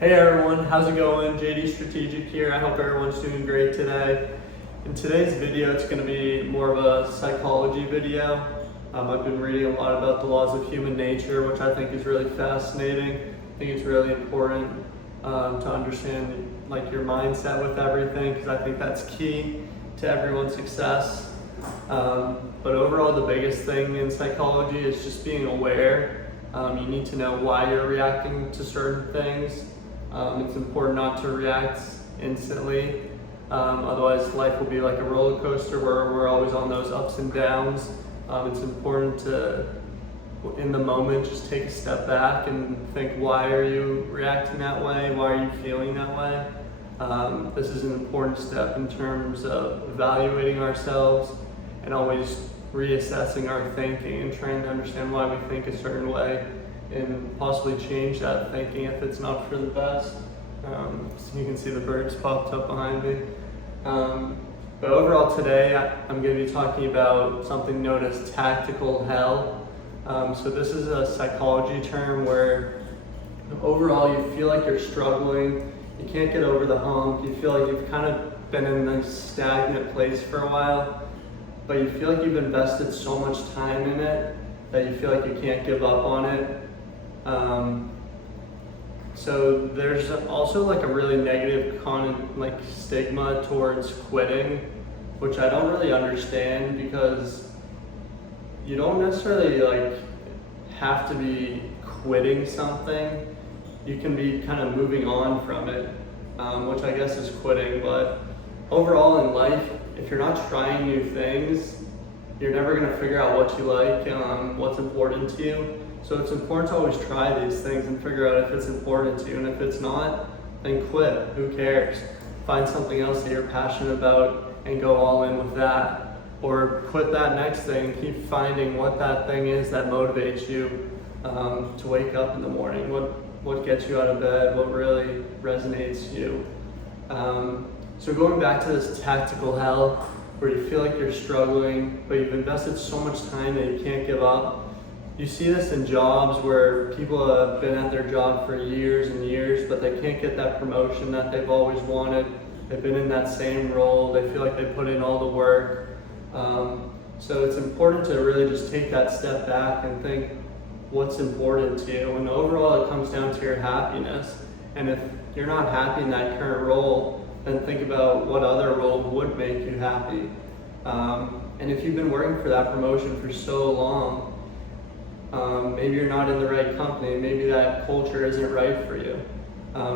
Hey everyone, how's it going? JD Strategic here. I hope everyone's doing great today. In today's video, it's going to be more of a psychology video. I've been reading a lot about the laws of human nature, which I think is really fascinating. I think it's really important to understand your mindset with everything, because I think that's key to everyone's success. But overall, the biggest thing in psychology is just being aware. You need to know why you're reacting to certain things. It's important not to react instantly, otherwise life will be like a roller coaster where we're always on those ups and downs. It's important to, in the moment, just take a step back and think, why are you reacting that way? Why are you feeling that way? This is an important step in terms of evaluating ourselves and always reassessing our thinking and trying to understand why we think a certain way and possibly change that thinking if it's not for the best. So you can see the birds popped up behind me. But overall today, I'm going to be talking about something known as tactical hell. So this is a psychology term where overall you feel like you're struggling, you can't get over the hump, you feel like you've kind of been in a stagnant place for a while, but you feel like you've invested so much time in it that you feel like you can't give up on it. So there's also like a really negative stigma towards quitting, which I don't really understand, because you don't necessarily have to be quitting something. You can be kind of moving on from it, which I guess is quitting. But overall in life, if you're not trying new things, you're never going to figure out what you like, what's important to you. So it's important to always try these things and figure out if it's important to you, and if it's not, then quit. Who cares? Find something else that you're passionate about and go all in with that. Or quit that next thing and keep finding what that thing is that motivates you to wake up in the morning. What gets you out of bed? What really resonates you? So going back to this tactical hell, where you feel like you're struggling, but you've invested so much time that you can't give up. You see this in jobs where people have been at their job for years and years, but they can't get that promotion that they've always wanted. They've been in that same role. They feel like they put in all the work. So it's important to really just take that step back and think what's important to you. And overall, it comes down to your happiness. And if you're not happy in that current role, then think about what other role would make you happy. And if you've been working for that promotion for so long, maybe you're not in the right company, maybe that culture isn't right for you,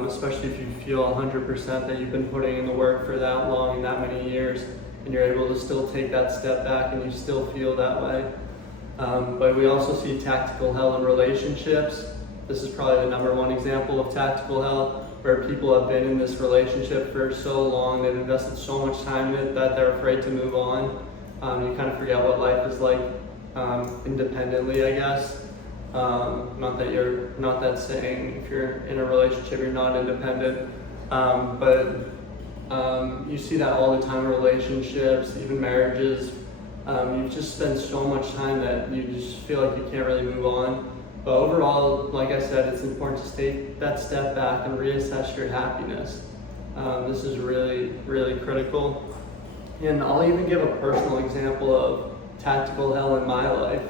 especially if you feel 100% that you've been putting in the work for that long and that many years, and you're able to still take that step back and you still feel that way. But we also see tactical hell in relationships. This is probably the number one example of tactical hell, where people have been in this relationship for so long, they've invested so much time in it that they're afraid to move on. You kind of forget what life is like independently, I guess. Not that saying if you're in a relationship you're not independent, but you see that all the time in relationships, even marriages. You just spend so much time that you just feel like you can't really move on. But overall, like I said, it's important to take that step back and reassess your happiness. This is really, really critical. And I'll even give a personal example of tactical hell in my life.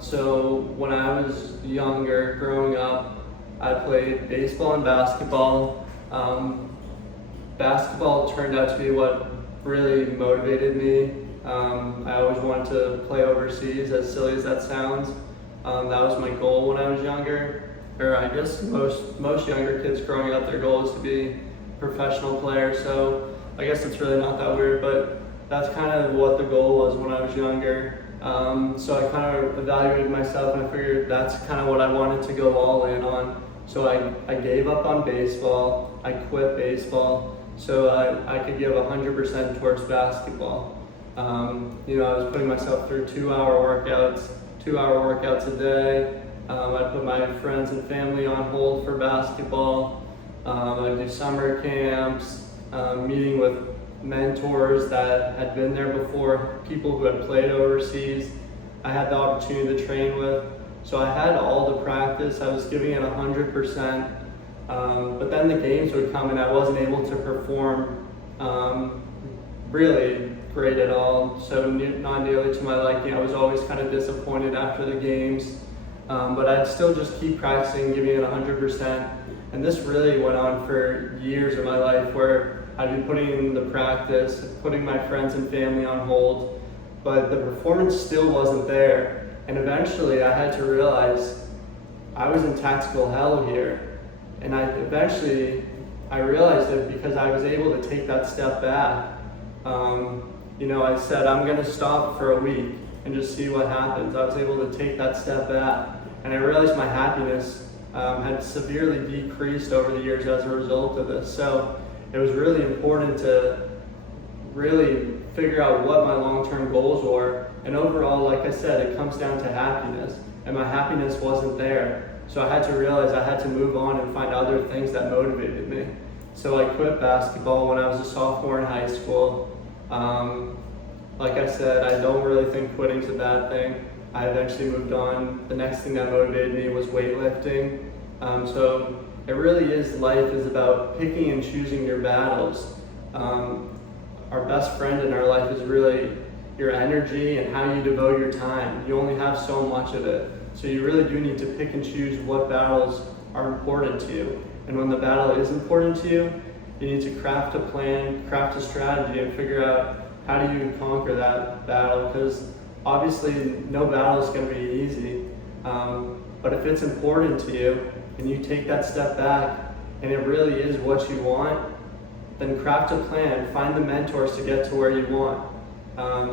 So when I was younger, growing up, I played baseball and basketball. Basketball turned out to be what really motivated me. I always wanted to play overseas, as silly as that sounds. That was my goal when I was younger, or I guess most younger kids growing up, their goal is to be a professional player. So I guess it's really not that weird, but that's kind of what the goal was when I was younger. So I kind of evaluated myself and I figured that's kind of what I wanted to go all in on. So I gave up on baseball, I quit baseball, so I could give 100% towards basketball. I was putting myself through 2-hour workouts a day. I put my friends and family on hold for basketball. I do summer camps, meeting with mentors that had been there before, people who had played overseas. I had the opportunity to train with. So I had all the practice. I was giving it 100%. But then the games would come and I wasn't able to perform really great at all, so not nearly to my liking. I was always kind of disappointed after the games, but I'd still just keep practicing, giving it 100%. And this really went on for years of my life where I'd be putting in the practice, putting my friends and family on hold, but the performance still wasn't there. And eventually I had to realize I was in tactical hell here. And I realized it because I was able to take that step back. I said, I'm gonna stop for a week and just see what happens. I was able to take that step back, and I realized my happiness had severely decreased over the years as a result of this. So it was really important to really figure out what my long-term goals were. And overall, like I said, it comes down to happiness, and my happiness wasn't there. So I had to realize I had to move on and find other things that motivated me. So I quit basketball when I was a sophomore in high school. Like I said, I don't really think quitting's a bad thing. I eventually moved on. The next thing that motivated me was weightlifting. So it really is, life is about picking and choosing your battles. Our best friend in our life is really your energy and how you devote your time. You only have so much of it. So you really do need to pick and choose what battles are important to you. And when the battle is important to you, you need to craft a plan, craft a strategy, and figure out how do you conquer that battle. Because obviously no battle is going to be easy. But if it's important to you and you take that step back and it really is what you want, then craft a plan, find the mentors to get to where you want.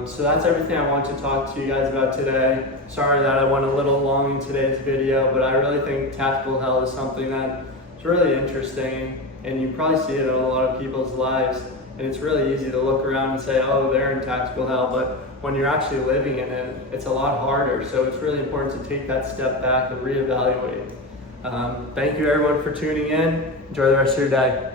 So that's everything I want to talk to you guys about today. Sorry that I went a little long in today's video, but I really think tactical hell is something that is really interesting, and you probably see it in a lot of people's lives. And it's really easy to look around and say, oh, they're in tactical hell, but when you're actually living in it, it's a lot harder. So it's really important to take that step back and reevaluate. Thank you everyone for tuning in. Enjoy the rest of your day.